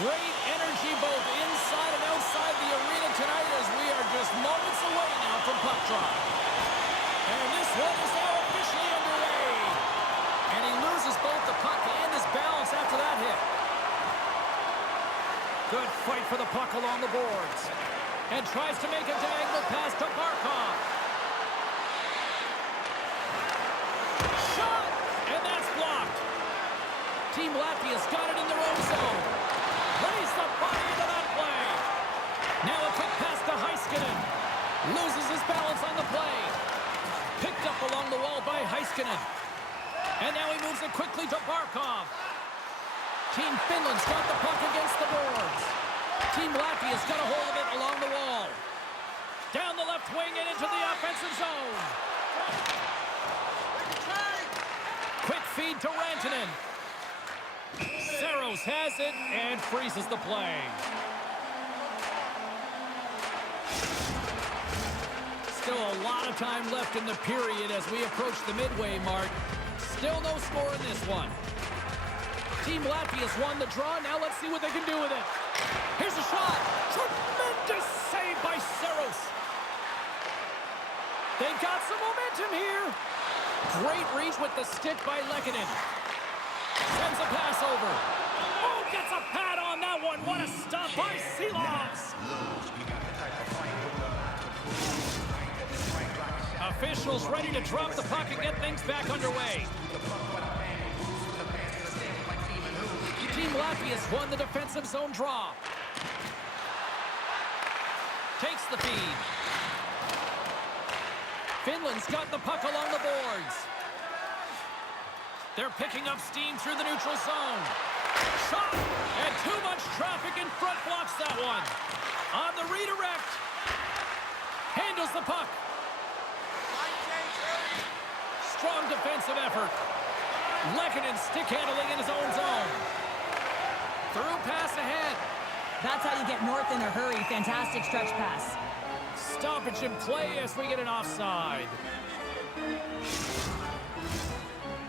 Great energy both inside and outside the arena tonight as we are just moments away now from puck drop. And this one is now officially underway. And he loses both the puck and his balance after that hit. Good fight for the puck along the boards. And tries to make a diagonal pass to Barkov. Shot! And that's blocked. Team Latvia's got it in their own zone. Plays the body into that play. Now a quick pass to Heiskanen. Loses his balance on the play. Picked up along the wall by Heiskanen. And now he moves it quickly to Barkov. Team Finland's got the puck against the boards. Team Latvia's got a hold of it along the wall. Down the left wing and into the offensive zone. Quick feed to Rantanen. Saros has it and freezes the play. Still a lot of time left in the period as we approach the midway mark. Still no score in this one. Team Latvia's won the draw. Now let's see what they can do with it. Here's a shot. Tremendous save by Saros. They've got some momentum here. Great reach with the stick by Lehkonen. Sends a pass over. Oh, gets a pad on that one. What a stop by Silovs. Officials ready to drop the puck and get things back underway. Team Latvia's won the defensive zone draw. Takes the feed. Finland's got the puck along the boards. They're picking up steam through the neutral zone. Shot! And too much traffic in front blocks that one. On the redirect. Handles the puck. Strong defensive effort. Lehkonen stick handling in his own zone. Through pass ahead. That's how you get north in a hurry. Fantastic stretch pass. Stoppage in play as we get an offside.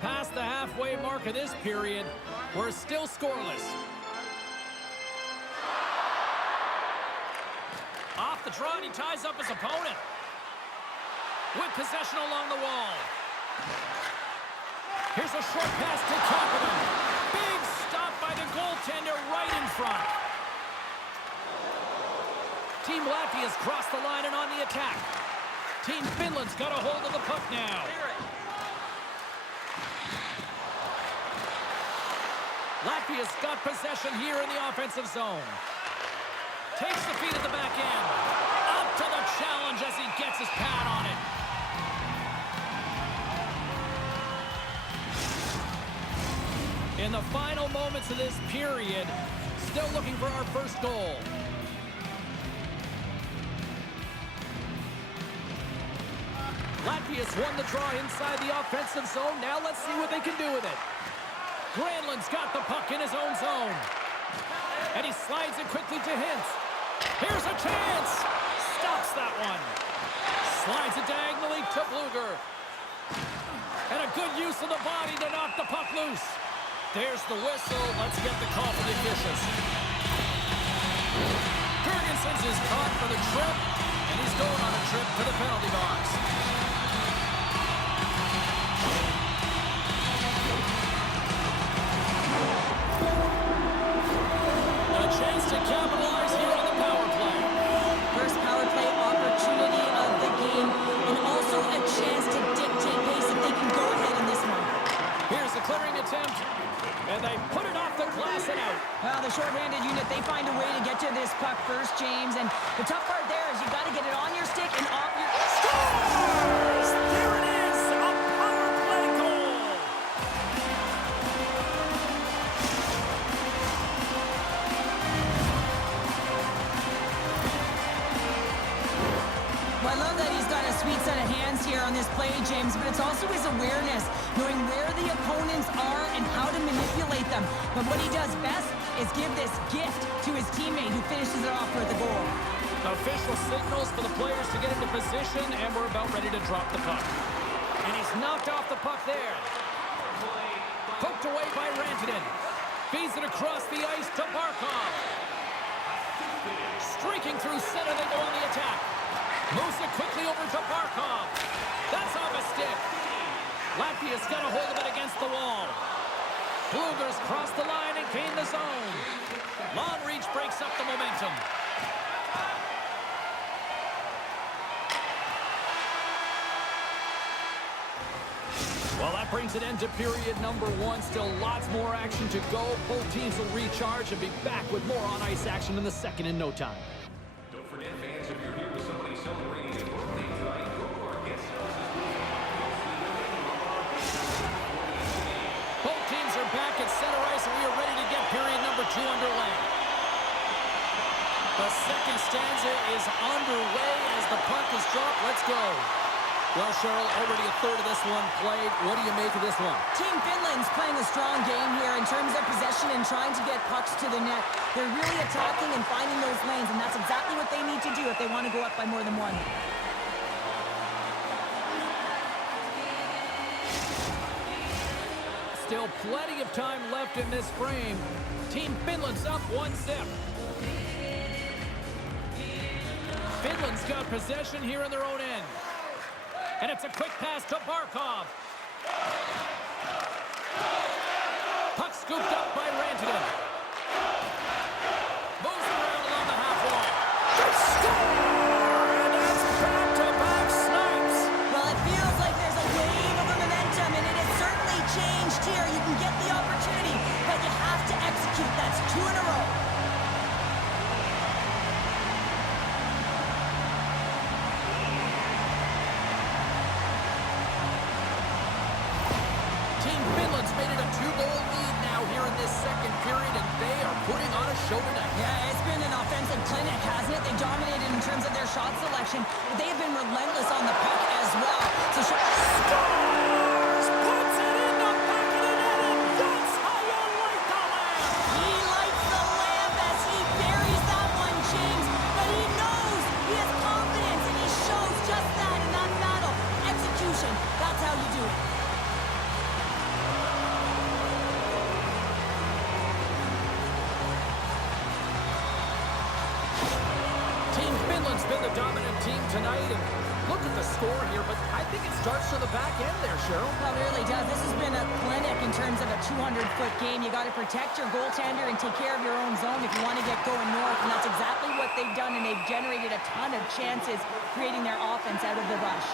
Past the halfway mark of this period, we're still scoreless. Off the draw, and he ties up his opponent. With possession along the wall. Here's a short pass to Kapanen. Big stop by the goaltender right in front. Team Latvia's crossed the line and on the attack. Team Finland's got a hold of the puck now. Latvia's got possession here in the offensive zone. Takes the feed at the back end. Up to the challenge as he gets his pad on it. In the final moments of this period, still looking for our first goal. Latvia's won the draw inside the offensive zone. Now let's see what they can do with it. Granlund's got the puck in his own zone. And he slides it quickly to Hintz. Here's a chance. Stops that one. Slides it diagonally to Bluger. And a good use of the body to knock the puck loose. There's the whistle. Let's get the call for the officials. Jurgensen's is caught for the trip. And he's going on a trip to the penalty box. A chance to capitalize here on the power play. First power play opportunity of the game, and also a chance to dictate pace if they can go ahead in this one. Here's a clearing attempt, and they put it off the glass and out. Well, the short-handed unit, they find a way to get to this puck first, James, and the tough part there is you got to get it on your stick and off your... Scores! There it is! A power play goal! Well, I love that he's got a sweet set of hands here on this play, James, but it's also his awareness, knowing where the opponents are and how to manipulate them. But what he does best is give this gift to his teammate who finishes it off with a goal. Official signals for the players to get into position, and we're about ready to drop the puck. And he's knocked off the puck there. Poked away by Rantanen. Feeds it across the ice to Barkov. Streaking through center, they go on the attack. Moves it quickly over to Barkov. That's off a stick. Latvia's got a hold of it against the wall. Bluegers cross the line and gain the zone. Long reach breaks up the momentum. Well, that brings an end to period number one. Still lots more action to go. Both teams will recharge and be back with more on-ice action in the second in no time. Don't forget, fans, if you're here with somebody celebrating their birthday tonight, go to our guest houses. Both teams are back at center ice, and we are ready to get period number two underway. The second stanza is underway as the puck is dropped. Let's go. Well, Cheryl, already a third of this one played. What do you make of this one? Team Finland's playing a strong game here in terms of possession and trying to get pucks to the net. They're really attacking and finding those lanes, and that's exactly what they need to do if they want to go up by more than one. Still plenty of time left in this frame. Team Finland's up 1-0. Finland's got possession here in their own end. And it's a quick pass to Barkov. Puck scooped up by Rantanen. Moves around along the half wall. They score! And that's back-to-back snipes. Well, it feels like there's a wave of momentum, and it has certainly changed here. You can get the opportunity, but you have to execute. That's two in a row. Team Finland's made it a two-goal lead now here in this second period, and they are putting on a show tonight. Yeah, it's been an offensive clinic, hasn't it? They dominated in terms of their shot selection, but they have been relentless on the puck as well. So Scores! Puts it in the back of the net, and that's how you light the lamp! he lights the lamp as he buries that one, James, but he knows he has confidence, and he shows just that in that battle. Execution, that's how you do it. Team Finland's been the dominant team tonight, and look at the score here, but I think it starts from the back end there, Cheryl. Well, it really does. This has been a clinic in terms of a 200-foot game. You got to protect your goaltender and take care of your own zone if you want to get going north, and that's exactly what they've done, and they've generated a ton of chances creating their offense out of the rush.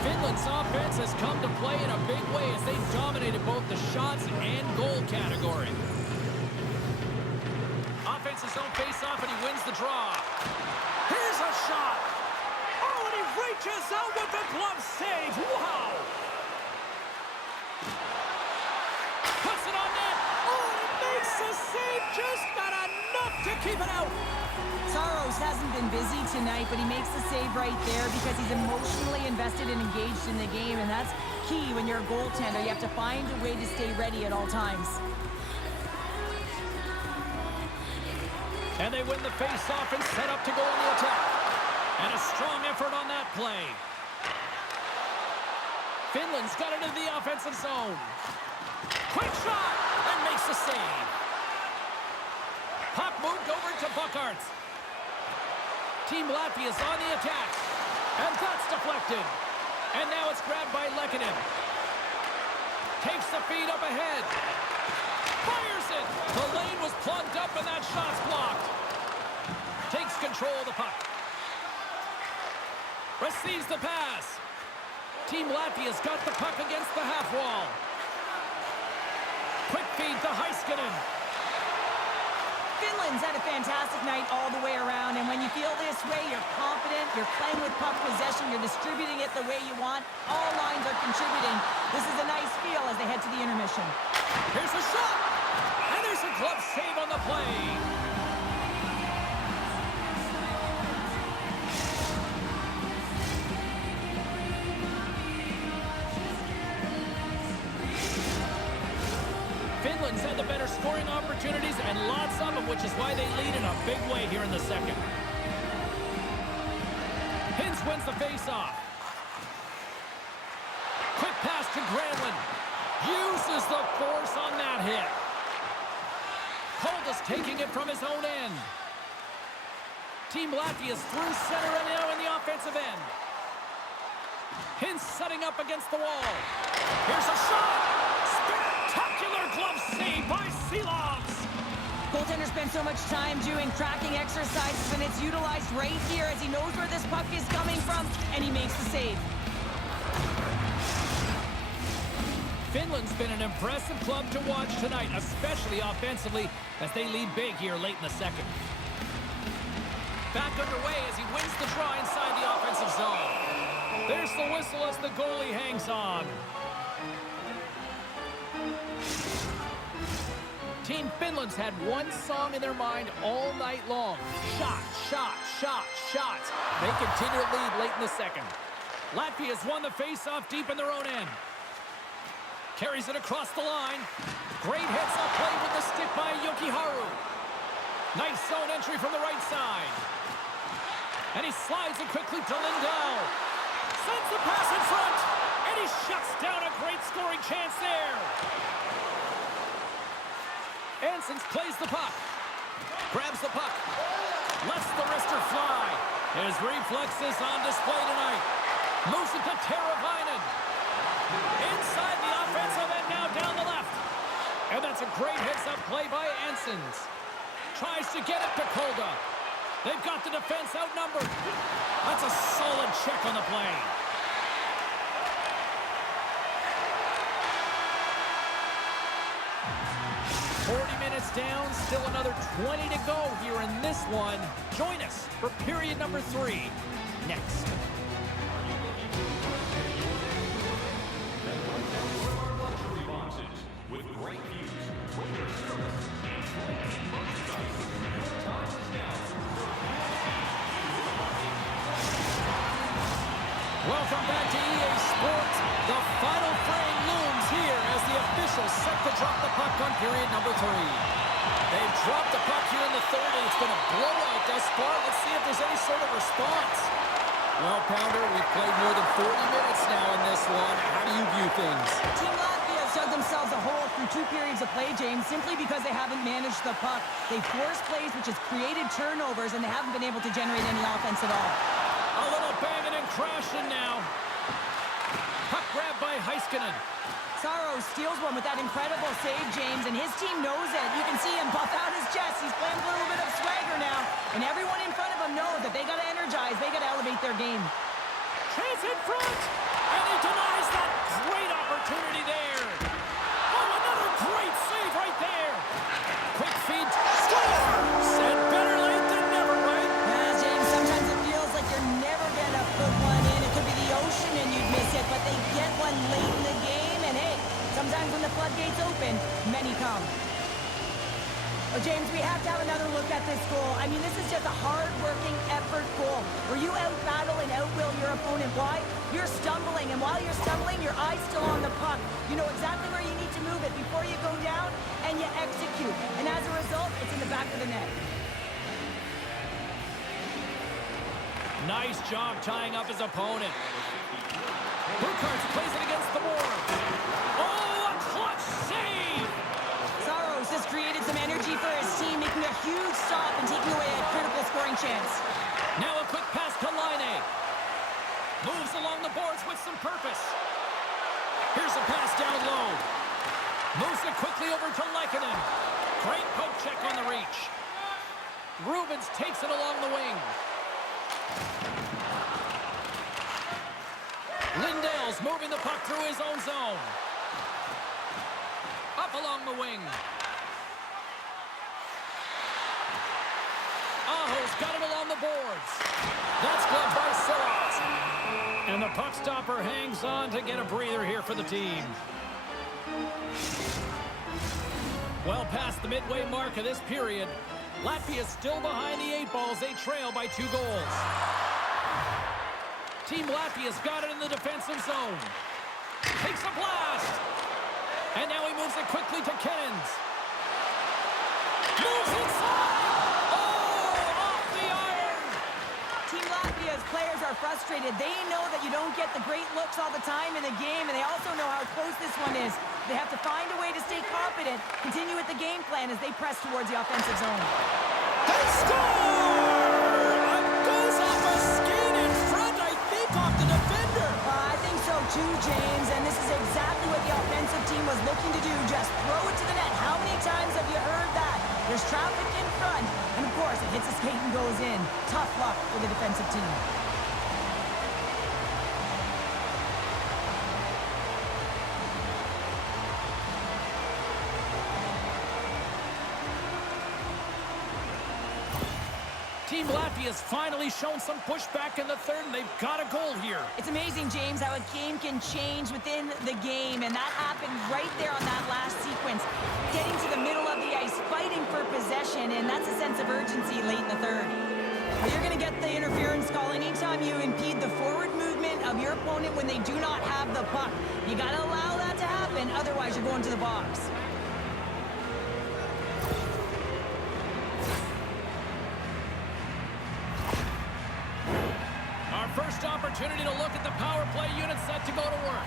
Finland's offense has come to play in a big way as they've dominated both the shots and goal category. Offense's own face-off, and he wins the draw. Here's a shot. Oh, and he reaches out with the glove save. Wow. Puts it on net. Oh, and he makes the save. Just not enough to keep it out. Saros hasn't been busy tonight, but he makes the save right there because he's emotionally invested and engaged in the game, and that's key when you're a goaltender. You have to find a way to stay ready at all times. And they win the face-off and set up to go on the attack. And a strong effort on that play. Finland's got it into the offensive zone. Quick shot! And makes the save. Puck moved over to Buckarts. Team Latvia's on the attack. And that's deflected. And now it's grabbed by Lehkonen. Takes the feed up ahead. Fires it! The lane was plugged up and that shot's blocked. Takes control of the puck. Receives the pass. Team Latvia's got the puck against the half wall. Quick feed to Heiskanen. Finland's had a fantastic night all the way around, and when you feel this way, you're confident, you're playing with puck possession, you're distributing it the way you want. All lines are contributing. This is a nice feel as they head to the intermission. Here's a shot! And there's a glove save on the play. Finland's had the better scoring opportunities and lots of them, which is why they lead in a big way here in the second. Hintz wins the face-off. Quick pass to Granlund. Uses the force on that hit. Kolda's taking it from his own end. Team Latvia's through center and now in the offensive end. Hintz setting up against the wall. Here's a shot. Spectacular glove save by Silovs. Goaltender spends so much time doing tracking exercises, and it's utilized right here as he knows where this puck is coming from, and he makes the save. Finland's been an impressive club to watch tonight, especially offensively, as they lead big here late in the second. Back underway as he wins the draw inside the offensive zone. There's the whistle as the goalie hangs on. Team Finland's had one song in their mind all night long. Shot, shot, shot, shots. They continue to lead late in the second. Latvia's won the face-off deep in their own end. Carries it across the line. Great hits up play with the stick by Jokiharju. Nice zone entry from the right side. And he slides it quickly to Lindell. Sends the pass in front. And he shuts down a great scoring chance there. Ansons plays the puck. Grabs the puck. Lets the wrister fly. His reflexes on display tonight. Moves it to Teravainen. Inside the offensive end now down the left. And that's a great hits-up play by Ansons. Tries to get it to Kolda. They've got the defense outnumbered. That's a solid check on the play. Down, still another 20 to go here in this one. Join us for period number 3 next. Luxury boxes with great views, winter service, and flex merchandise. Time is now. Welcome back to EA Sports. The final frame looms here as the officials set to drop the puck on period number 3. They've dropped the puck here in the third, and it's been a blowout thus far. Let's see if there's any sort of response. Well, Pounder, we've played more than 40 minutes now in this one. How do you view things? Team Latvia has dug themselves a hole through 2 periods of play, James, simply because they haven't managed the puck. They forced plays, which has created turnovers, and they haven't been able to generate any offense at all. A little banging and crashing now. Puck grabbed by Heiskanen. Saros steals one with that incredible save, James, and his team knows it. You can see him puff out his chest. He's playing a little bit of swagger now, and everyone in front of him knows that they got to energize. They got to elevate their game. Chase in front, and he denies that great opportunity there. Oh, another great save right there. Quick feed, score! Said better late than never, right? James, sometimes it feels like you're never going to put one in. It could be the ocean and you'd miss it, but they get one late in the game. And hey, sometimes when the floodgates open, many come. Oh, James, we have to have another look at this goal. I mean, this is just a hard-working effort goal where you out-battle and out-will your opponent. Why? You're stumbling, and while you're stumbling, your eye's still on the puck. You know exactly where you need to move it before you go down, and you execute. And as a result, it's in the back of the net. Nice job tying up his opponent. Bukarts plays it against the board. Oh, a clutch save! Saros has created some energy for his team, making a huge stop and taking away a critical scoring chance. Now a quick pass to Laine. Moves along the boards with some purpose. Here's a pass down low. Moves it quickly over to Lehkonen. Great poke check on the reach. Rubens takes it along the wing. Lindell's moving the puck through his own zone. Up along the wing. Aho's got it along the boards. That's gloved by Silovs. And the puck stopper hangs on to get a breather here for the team. Well past the midway mark of this period, Latvia still behind the 8 balls. They trail by 2 goals. Team Latvia's got it in the defensive zone. Takes a blast. And now he moves it quickly to Kennens. Moves inside. Oh, off the iron. Team Latvia's players are are frustrated. They know that you don't get the great looks all the time in the game, and they also know how close this one is. They have to find a way to stay confident, continue with the game plan as they press towards the offensive zone. They score! It goes off a skin in front, I think, off the defender. I think so too, James, and this is exactly what the offensive team was looking to do. Just throw it to the net. How many times have you heard that? There's traffic in front, and of course, it hits a skate and goes in. Tough luck for the defensive team. Team Latvia's finally shown some pushback in the third, and they've got a goal here. It's amazing, James, how a game can change within the game, and that happened right there on that last sequence. Getting to the middle of the ice, fighting for possession, and that's a sense of urgency late in the third. But you're going to get the interference call anytime you impede the forward movement of your opponent when they do not have the puck. You got to allow that to happen, otherwise you're going to the box. First opportunity to look at the power play unit set to go to work.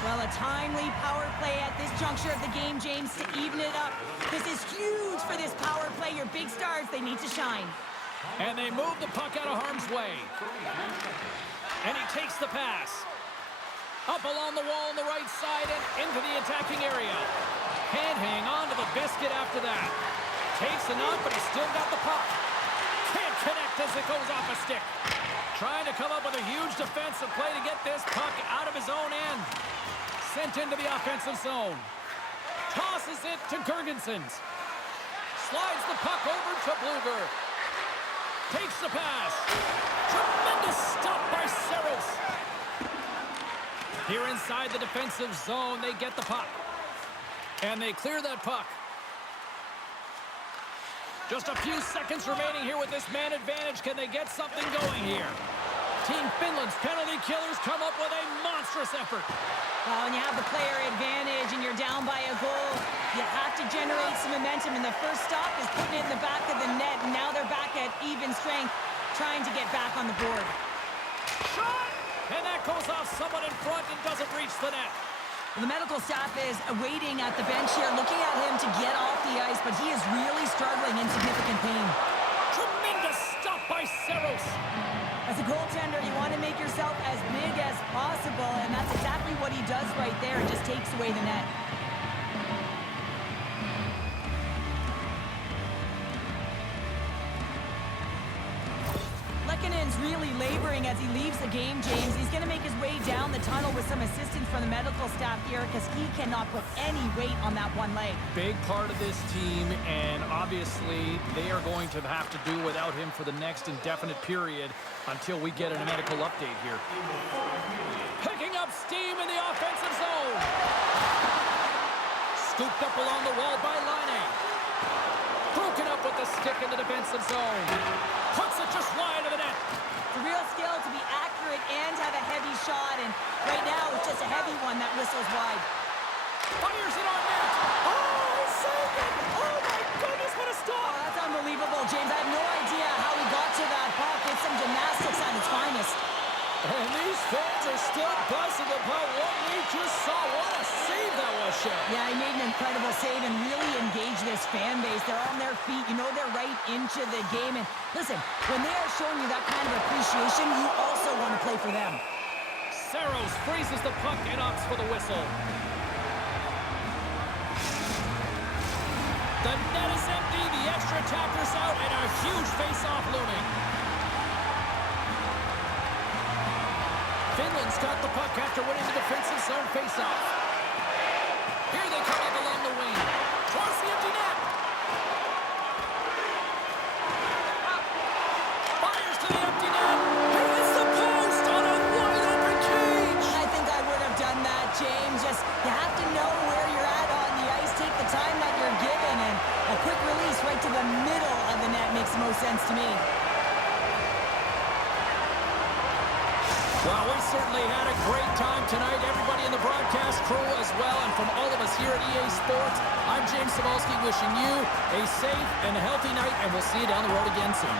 Well, a timely power play at this juncture of the game, James, to even it up. This is huge for this power play. Your big stars, they need to shine. And they move the puck out of harm's way. And he takes the pass. Up along the wall on the right side and into the attacking area. Can't hang on to the biscuit after that. Takes a knock, but he's still got the puck. Can't connect as it goes off a stick. Trying to come up with a huge defensive play to get this puck out of his own end. Sent into the offensive zone. Tosses it to Girgensons. Slides the puck over to Bluger. Takes the pass. Tremendous stop by Saros. Here inside the defensive zone, they get the puck. And they clear that puck. Just a few seconds remaining here with this man advantage. Can they get something going here? Team Finland's penalty killers come up with a monstrous effort. Well, when you have the player advantage and you're down by a goal, you have to generate some momentum. And the first stop is putting it in the back of the net. And now they're back at even strength, trying to get back on the board. Shot! And that goes off someone in front and doesn't reach the net. The medical staff is waiting at the bench here, looking at him to get off the ice, but he is really struggling in significant pain. Tremendous stop by Saros. As a goaltender, you want to make yourself as big as possible, and that's exactly what he does right there. It just takes away the net. Lekkonen's really laboring as he leaves the game, James. He's going to make his way down the tunnel with some assistance from the medical staff here because he cannot put any weight on that one leg. Big part of this team, and obviously they are going to have to do without him for the next indefinite period until we get a medical update here. Picking up steam in the offensive zone. Scooped up along the wall by Laine. Broken up with the stick in the defensive zone. Puts it just wide of the net. It's a real skill to be accurate and have a heavy shot, and right now it's just a heavy one that whistles wide. Fires it on net. Oh, he saved it. Oh, my goodness, what a stop. Oh, that's unbelievable, James. I have no idea how he got to that puck. It's some gymnastics at its finest. And these fans are still buzzing about what we just saw. What a save that was, Shep. Yeah, he made an incredible save and really engaged this fan base. They're on their feet. You know they're right into the game. And listen, when they are showing you that kind of appreciation, you also want to play for them. Saros freezes the puck and opts for the whistle. The net is empty. The extra attacker's out, and a huge face-off looming. Finland's got the puck after winning the defensive zone face-off. Here they come up along the wing. Towards the empty net. Fires to the empty net. Here is the post on a wide-open cage. I think I would have done that, James. Just, you have to know where you're at on the ice. Take the time that you're given, and a quick release right to the middle of the net makes the most sense to me. Well, we certainly had a great time tonight. Everybody in the broadcast crew as well. And from all of us here at EA Sports, I'm James Cebulski wishing you a safe and healthy night. And we'll see you down the road again soon.